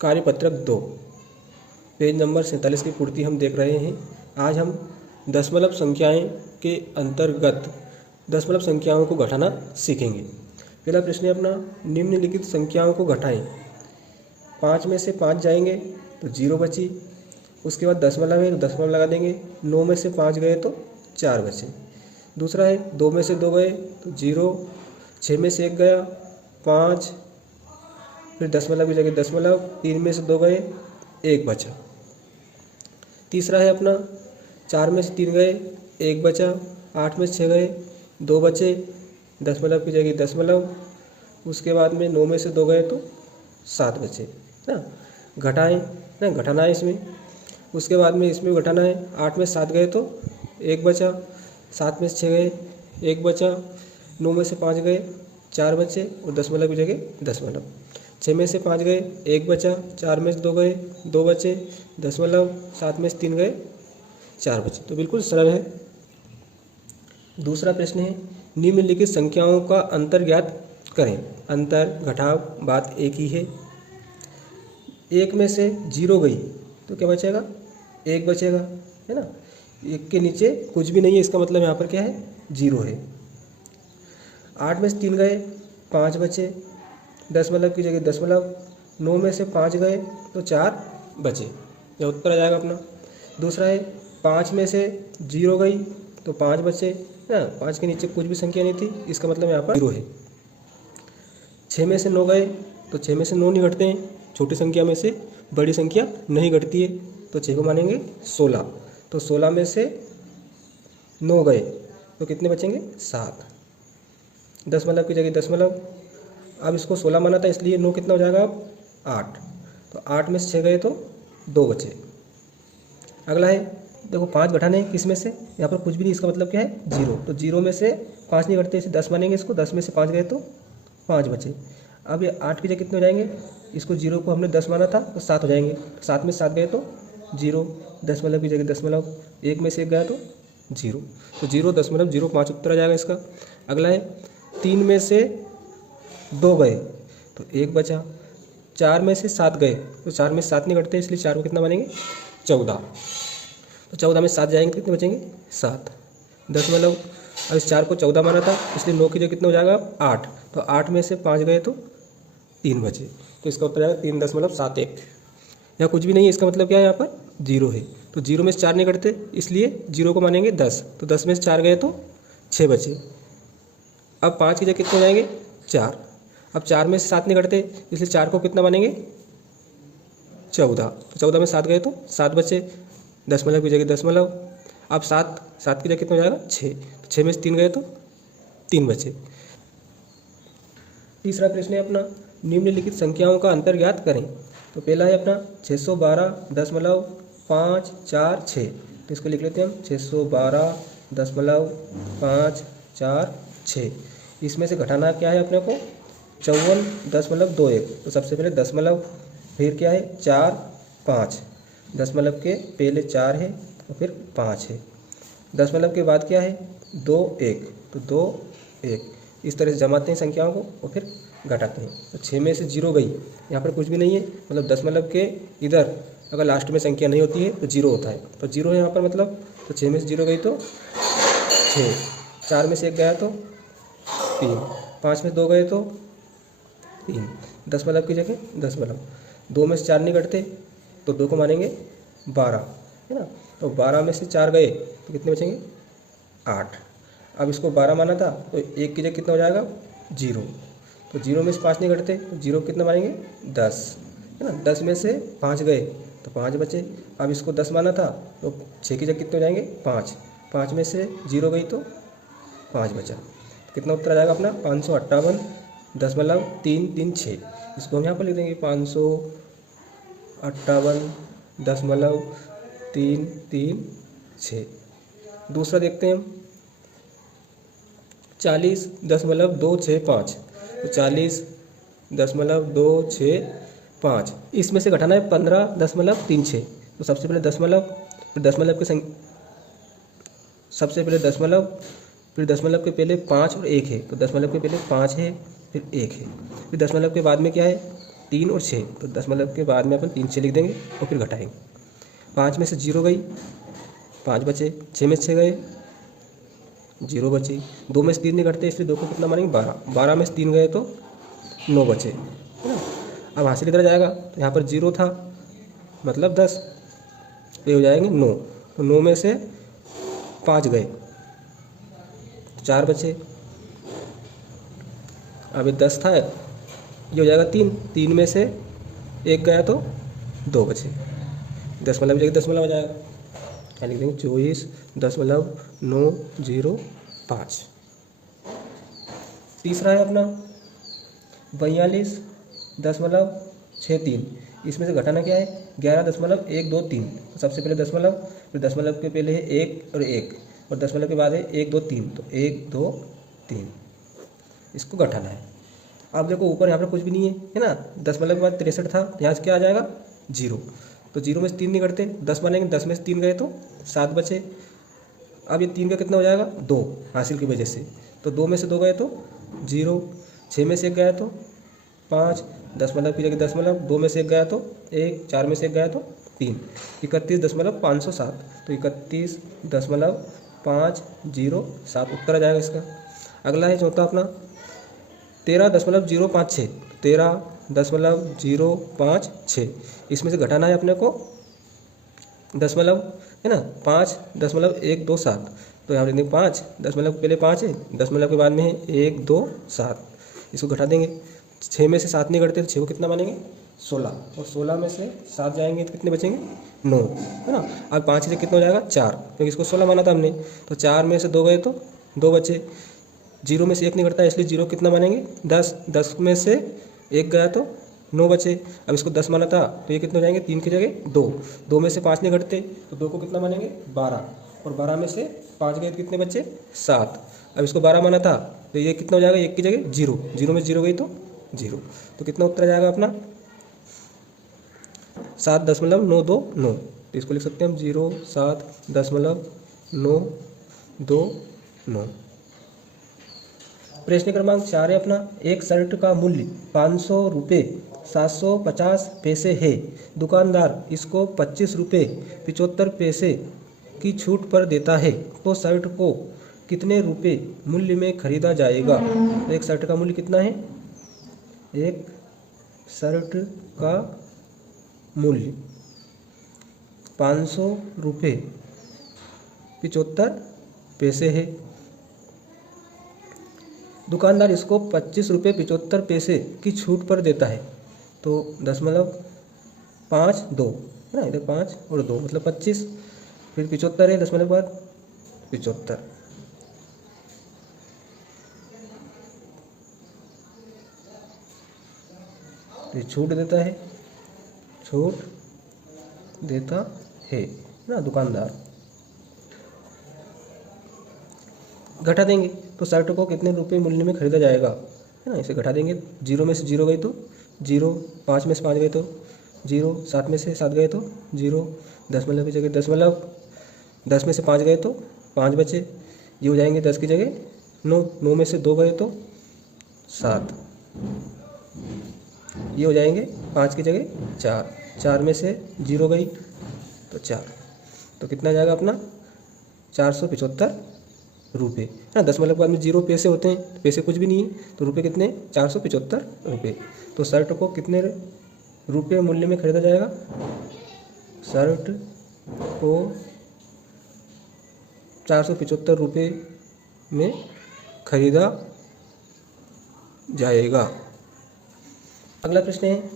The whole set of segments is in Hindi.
कार्यपत्रक 2 पेज नंबर 47 की पूर्ति हम देख रहे हैं। आज हम दशमलव संख्याएं के अंतर्गत दशमलव संख्याओं को घटाना सीखेंगे। पहला प्रश्न है अपना, निम्नलिखित संख्याओं को घटाएं। 5 में से 5 जाएंगे तो 0 बची, उसके बाद दशमलव है तो दशमलव लगा देंगे। 9 में से 5 गए तो 4 बचे। दूसरा है 2 में से 2 गए तो 0, 6 में से 1 गया 5, फिर दशमलव की जगह दशमलव, 3 में से 2 गए 1 बचा। तीसरा है अपना 4 में से 3 गए 1 बचा, 8 में से 6 गए 2 बचे, दशमलव की जगह दशमलव, उसके बाद में 9 में से 2 गए तो 7 बचे ना। घटाएं ना, घटाना है इसमें। उसके बाद में इसमें घटाना है। 8 में से 7 गए तो 1 बचा, 7 में से 6 गए 1 बचा, 9 में से 5 गए 4 बचे और दशमलव की जगह दशमलव। 6 में से 5 गए 1 बचा, 4 में से 2 गए 2 बचे, दशमलव, 7 में से 3 गए 4 बचे। तो बिल्कुल सरल है। दूसरा प्रश्न है, निम्नलिखित संख्याओं का अंतर ज्ञात करें। अंतर घटाव बात एक ही है। 1 में से 0 गई तो क्या बचेगा, 1 बचेगा, है ना। 1 के नीचे कुछ भी नहीं है, इसका मतलब यहाँ पर क्या है, 0 है। 8 में से 3 गए 5 बचे, दशमलव की जगह दशमलव, 9 में से 5 गए तो 4 बचे। यह उत्तर आ जाएगा अपना। दूसरा है 5 में से 0 गई तो 5 बचे ना, 5 के नीचे कुछ भी संख्या नहीं थी, इसका मतलब यहाँ पर 0 है। 6 में से 9 गए तो 6 में से 9 नहीं घटते हैं, छोटी संख्या में से बड़ी संख्या नहीं घटती है, तो 6 को मानेंगे 16। तो 16 में से 9 गए तो कितने बचेंगे, 7। दशमलव की जगह दशमलव, अब इसको 16 माना था इसलिए 9 कितना हो जाएगा अब 8। तो 8 में से 6 गए तो 2 बचे। अगला है देखो 5 घटाने किस में से, यहाँ पर कुछ भी नहीं, इसका मतलब क्या है 0। तो 0 में से 5 नहीं घटते, इसे 10 मानेंगे इसको। 10 में से 5 गए तो 5 बचे। अब ये 8 की जगह कितने हो जाएंगे, इसको 0 को हमने 10 माना था तो 7 हो जाएंगे। 7 में से 7 गए तो 0, दशमलव की जगह दशमलव, 1 में से 1 गया तो 0। तो 0.05 उत्तर आ जाएगा इसका। अगला है 3 में से 2 गए तो 1 बचा, 4 में से 7 गए तो 4 में से 7 नहीं घटते, इसलिए 4 को कितना मानेंगे 14। तो 14 में 7 जाएंगे तो कितने बचेंगे 7। दशमलव, अब इस 4 को 14 माना था इसलिए 9 की जगह कितना हो जाएगा 8। तो 8 में से 5 गए तो 3 बचे। तो इसका उत्तर आएगा 3.71। यहाँ कुछ भी नहीं है, इसका मतलब क्या है, यहाँ पर 0 है। तो 0 में से 4 नहीं घटते इसलिए 0 को मानेंगे 10। तो 10 में से 4 गए तो 6 बचे। अब 5 की जगह कितने हो जाएंगे 4। अब 4 में से 7 नहीं घटते इसलिए 4 को कितना मानेंगे 14। तो 14 में 7 गए तो 7 बचे, दशमलव की जगह दशमलव। अब 7 की जगह कितना हो जाएगा 6। तो 6 में से 3 गए तो 3 बचे। तीसरा प्रश्न है अपना, निम्नलिखित संख्याओं का अंतर ज्ञात करें। तो पहला है अपना 612.546। तो इसको लिख लेते हैं हम 612.546। इसमें से घटाना क्या है अपने को 54.21। तो सबसे पहले दशमलव, फिर क्या है 4 5, दशमलव के पहले 4 है और फिर 5 है। दशमलव के बाद क्या है 2 1, तो 2 1। इस तरह से जमाते हैं संख्याओं को और फिर घटाते हैं। तो 6 में से 0 गई, यहाँ पर कुछ भी नहीं है, मतलब दशमलव के इधर अगर लास्ट में संख्या नहीं होती है तो 0 होता है। तो 0 है यहाँ पर, मतलब तो 6 में से 0 गई तो 6, 4 में से 1 गया तो 3, 5 में 2 गए तो 3, दशमलव की जगह दशमलव। 2 में से 4 नहीं घटते तो 2 को मानेंगे 12, है ना। तो 12 में से 4 गए तो कितने बचेंगे 8। अब इसको 12 माना था तो 1 की जगह कितना हो जाएगा 0। तो 0 में से 5 नहीं घटते तो 0 कितना मानेंगे 10, है ना। 10 में से 5 गए तो 5 बचे। अब इसको 10 माना था तो 6 की जगह कितने हो जाएंगे 5। 5 में से 0 गई तो 5 बचा। तो कितना उत्तर आ जाएगा अपना 558.336। इसको हम यहाँ पर लिख देंगे 558.336। दूसरा देखते हैं हम 40.265। तो 40.265, इसमें से घटाना है 15.36। तो सबसे पहले दशमलव, फिर दशमलव के सबसे पहले दशमलव, फिर दशमलव के पहले 5 और 1 है। तो दशमलव के पहले 5 है फिर 1 है, फिर दशमलव के बाद में क्या है 3 और 6, तो दशमलव के बाद में अपन 3 6 लिख देंगे और फिर घटाएंगे। 5 में से 0 गई, 5 बचे। 6 में से 6 गए, 0 बचे। 2 में से 3 नहीं घटते, इसलिए 2 को कितना मानेंगे 12। 12 में से 3 गए तो 9 बचे, है ना। अब हासिल किधर जाएगा, तो यहाँ पर 0 था मतलब 10, तो ये हो जाएंगे 9। तो 9 में से 5 गए, 4 बचे। अब ये 10 था, ये हो जाएगा 3। 3 में से 1 गया तो 2 बचे। दशमलव जगह दशमलव आ जाएगा, क्या लिख देंगे 24.905। तीसरा है अपना 42.63। इसमें से घटाना क्या है 11.123। तो सबसे पहले दशमलव, फिर दशमलव के पहले है 1 और 1, और दशमलव के बाद है 1 2 3, तो 1 2 3 इसको घटाना है। अब देखो ऊपर यहाँ पर कुछ भी नहीं है ना। दशमलव के बाद 63 था, यहाँ से क्या आ जाएगा 0। तो 0 में से 3 नहीं घटते, 10 बनेंगे। 10 में से 3 गए तो 7 बचे। अब ये 3 का कितना हो जाएगा 2 हासिल की वजह से, तो 2 में से 2 गए तो 0। 6 में से 1 गया तो 5, दशमलव की जगह दशमलव। 2 में से 1 गया तो 1, 4 में से 1 गया तो 3। 31.507, तो 31.507 उत्तर आ जाएगा इसका। अगला है चौथा अपना 13.056। 13.056, इसमें से घटाना है अपने को दशमलव, है ना। 5.127, तो यहाँ लिखेंगे 5, दशमलव पहले 5 है, दशमलव के बाद में है 1 2 7, इसको घटा देंगे। 6 में से 7 नहीं घटते, तो 6 को कितना मानेंगे 16, और 16 में से 7 जाएंगे तो कितने बचेंगे 9, है ना। अब 5 से कितना हो जाएगा 4, क्योंकि इसको 16 माना था हमने, तो 4 में से 2 गए तो 2 बचे। 0 में से 1 नहीं घटता, इसलिए 0 कितना मानेंगे 10। 10 में से 1 गया तो 9 बचे। अब इसको 10 माना था, तो ये कितने हो जाएंगे 3 की जगह 2। 2 में से 5 नहीं घटते, तो 2 को कितना मानेंगे 12, और 12 में से 5 गए तो कितने बचे 7। अब इसको 12 माना था, तो ये कितना हो जाएगा 1 की जगह 0। 0 में 0 गई तो 0, तो कितना उत्तर आ जाएगा अपना 7.929। तो इसको लिख सकते हैं हम 07.929। प्रश्न क्रमांक 4 है अपना, एक शर्ट का मूल्य 500 रुपये 750 पैसे है। दुकानदार इसको 25 रुपये 75 पैसे की छूट पर देता है, तो शर्ट को कितने रुपये मूल्य में खरीदा जाएगा। तो एक शर्ट का मूल्य कितना है, एक शर्ट का मूल्य 500 रुपये 75 पैसे है। दुकानदार इसको 25 रुपये 75 पैसे की छूट पर देता है, तो दशमलव 5 2, है ना, इधर 5 और 2 मतलब 25, फिर 75 है दशमलव बाद 75। तो छूट देता है, छूट देता है ना दुकानदार। घटा देंगे तो शर्ट को कितने रुपए मूल्य में खरीदा जाएगा, है ना। इसे घटा देंगे। 0 में से 0 गई तो 0, 5 में से 5 गए तो 0, 7 में से 7 गए तो 0, दशमलव की जगह दशमलव। 10 में से 5 गए तो 5 बचे, ये हो जाएंगे 10 की जगह 9। 9 में से 2 गए तो 7, ये हो जाएंगे 5 की जगह 4। 4 में से 0 गई तो 4, तो कितना जाएगा अपना 475 रुपये, है ना। दशमलव के बाद में 0 पैसे होते हैं, तो पैसे कुछ भी नहीं है, तो रुपये कितने 475 रुपये। तो शर्ट को कितने रुपये मूल्य में खरीदा जाएगा, शर्ट को 475 रुपये में खरीदा जाएगा। अगला प्रश्न है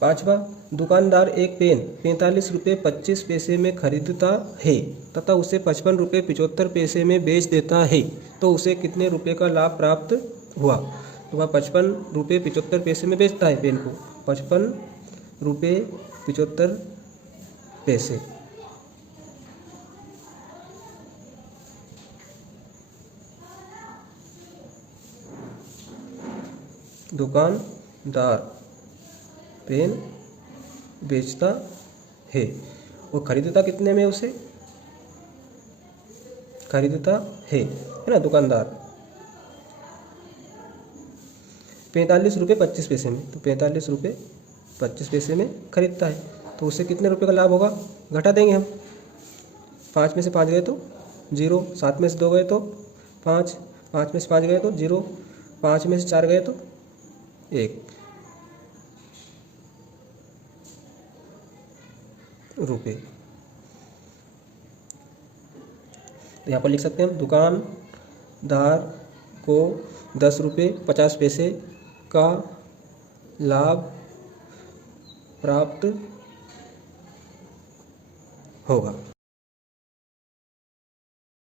5वां, दुकानदार एक पेन 45 रुपये 25 पैसे में खरीदता है तथा उसे 55 रुपये 75 पैसे में बेच देता है, तो उसे कितने रुपये का लाभ प्राप्त हुआ। तो वह 55 रुपये 75 पैसे में बेचता है पेन को, 55 रुपये 75 पैसे। दुकानदार पेन बेचता है, वो खरीदता कितने में, उसे खरीदता है ना दुकानदार 45 रुपये 25 पैसे में। तो 45 रुपये 25 पैसे में खरीदता है, तो उससे कितने रुपए का लाभ होगा घटा देंगे हम। 5 में से 5 गए तो 0, 7 में से 2 गए तो 5, 5 में से 5 गए तो 0, 5 में से 4 गए तो 1 रुपये। तो यहाँ पर लिख सकते हैं हम, दुकानदार को 10 रुपये 50 पैसे का लाभ प्राप्त होगा।